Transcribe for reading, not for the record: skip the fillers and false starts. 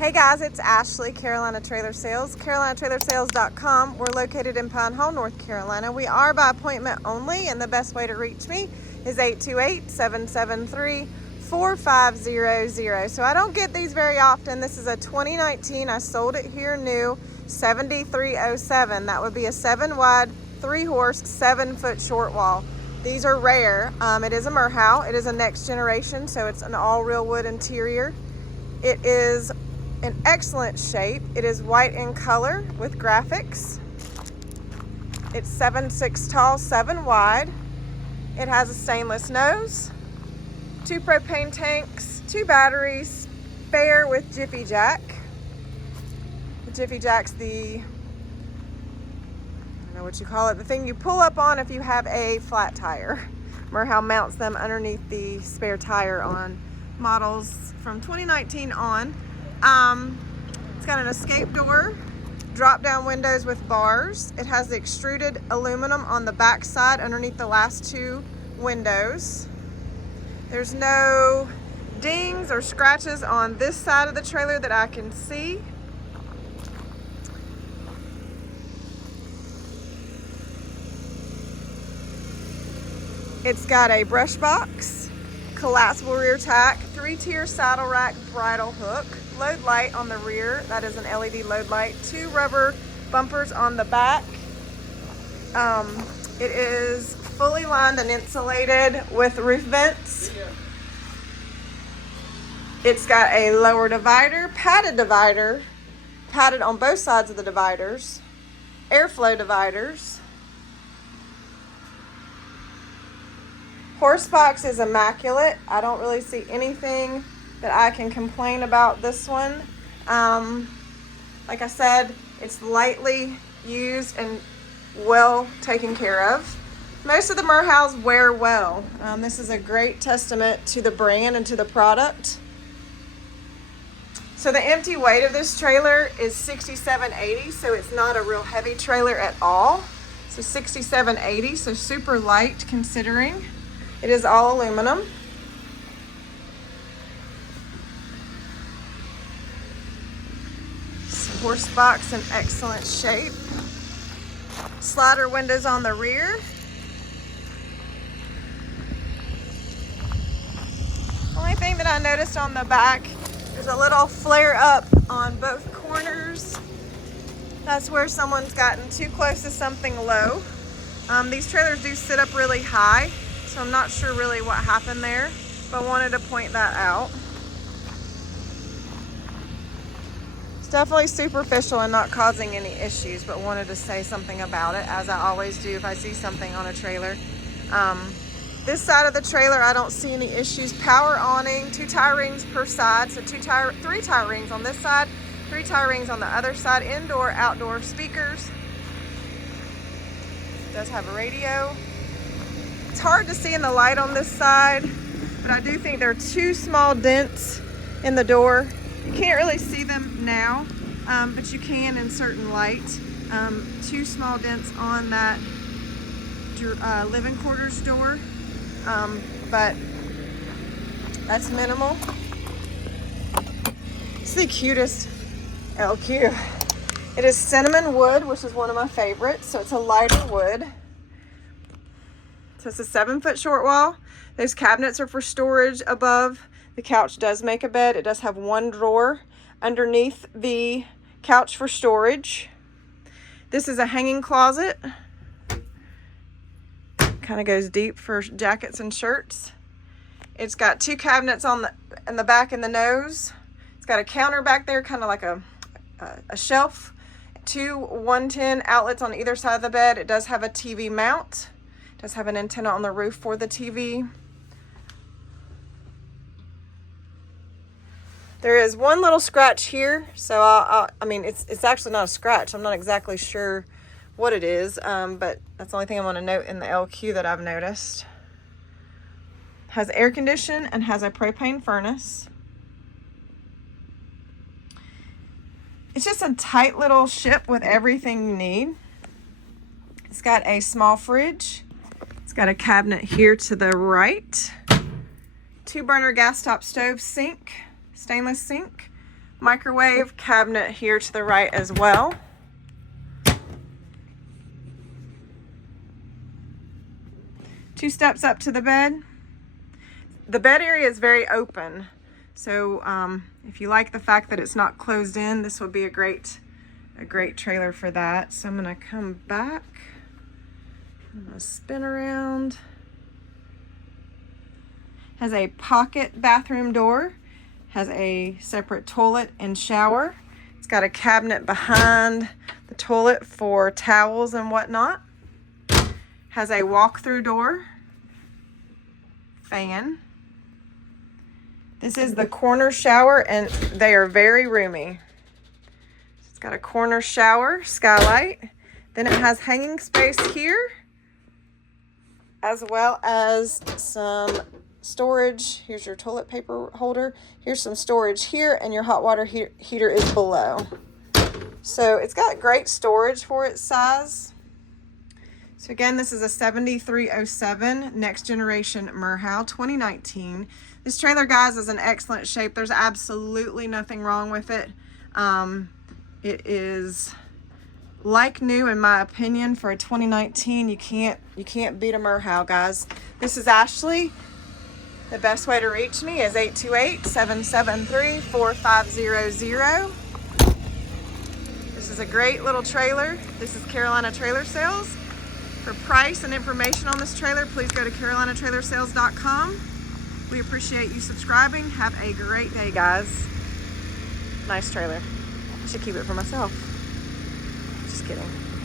Hey guys, it's Ashley, Carolina Trailer Sales, carolinatrailersales.com. We're located in Pine Hall, North Carolina. We are by appointment only, and the best way to reach me is 828-773-4500. So I don't get these very often. This is a 2019. I sold it here new, 7307. That would be a 7-wide, 3-horse, 7-foot short wall. These are rare. It is a Merhow. It is a next generation, so it's an all real wood interior. It is in excellent shape. It is white in color with graphics. It's 7'6" tall, 7 wide. It has a stainless nose, 2 propane tanks, 2 batteries, spare with Jiffy Jack. The Jiffy Jack's the, I don't know what you call it, the thing you pull up on if you have a flat tire. Merhow mounts them underneath the spare tire on models from 2019 on. It's got an escape door, drop down windows with bars. It has the extruded aluminum on the back side underneath the last 2 windows. There's no dings or scratches on this side of the trailer that I can see. It's got a brush box, collapsible rear tack, 3-tier saddle rack bridle hook, load light on the rear, that is an LED load light, 2 rubber bumpers on the back. It is fully lined and insulated with roof vents. It's got a lower divider, padded on both sides of the dividers, airflow dividers. Horse box is immaculate. I don't really see anything that I can complain about this one. Like I said, it's lightly used and well taken care of. Most of the Merhows wear well. This is a great testament to the brand and to the product. So the empty weight of this trailer is 6780, so it's not a real heavy trailer at all. So 6780, so super light considering. It is all aluminum. Horse box in excellent shape. Slider windows on the rear. Only thing that I noticed on the back, there's a little flare up on both corners. That's where someone's gotten too close to something low. These trailers do sit up really high, so I'm not sure really what happened there, but wanted to point that out. It's definitely superficial and not causing any issues, but wanted to say something about it, as I always do if I see something on a trailer. This side of the trailer, I don't see any issues. Power awning, 2 tie rings per side, so 3 tie rings on this side, 3 tie rings on the other side, indoor, outdoor speakers. It does have a radio. It's hard to see in the light on this side, but I do think there are 2 small dents in the door. You can't really see them now, but you can in certain light. 2 small dents on that living quarters door, but that's minimal. It's the cutest LQ. It is cinnamon wood, which is one of my favorites, so it's a lighter wood. So it's a 7-foot short wall. Those cabinets are for storage above. The couch does make a bed. It does have 1 drawer underneath the couch for storage. This is a hanging closet. Kind of goes deep for jackets and shirts. It's got 2 cabinets in the back and the nose. It's got a counter back there, kind of like a shelf. 2 110 outlets on either side of the bed. It does have a TV mount. Does have an antenna on the roof for the TV. There is 1 little scratch here, so I mean it's actually not a scratch. I'm not exactly sure what it is, but that's the only thing I want to note in the LQ that I've noticed. Has air condition and has a propane furnace. It's just a tight little ship with everything you need. It's got a small fridge. It's got a cabinet here to the right. 2-burner gas top stove, sink, stainless sink, Microwave cabinet here to the right as well. Two steps up to the bed. The bed area is very open, so if you like the fact that it's not closed in, this would be a great trailer for that. So I'm gonna come back. I'm gonna spin around. Has a pocket bathroom door. Has a separate toilet and shower. It's got a cabinet behind the toilet for towels and whatnot. Has a walk-through door. Fan. This is the corner shower, and they are very roomy. It's got a corner shower, skylight. Then it has hanging space here, as well as some storage. Here's your toilet paper holder. Here's some storage here, and your hot water heater is below. So it's got great storage for its size. So again, this is a 7307 next generation Merhow 2019. This trailer, guys, is in excellent shape. There's absolutely nothing wrong with it. It is like new, in my opinion, for a 2019. You can't beat a Merhow, guys. This is Ashley. The best way to reach me is 828-773-4500. This is a great little trailer. This is Carolina Trailer Sales. For price and information on this trailer, please go to carolinatrailersales.com. We appreciate you subscribing. Have a great day, guys. Nice trailer. I should keep it for myself. Just kidding.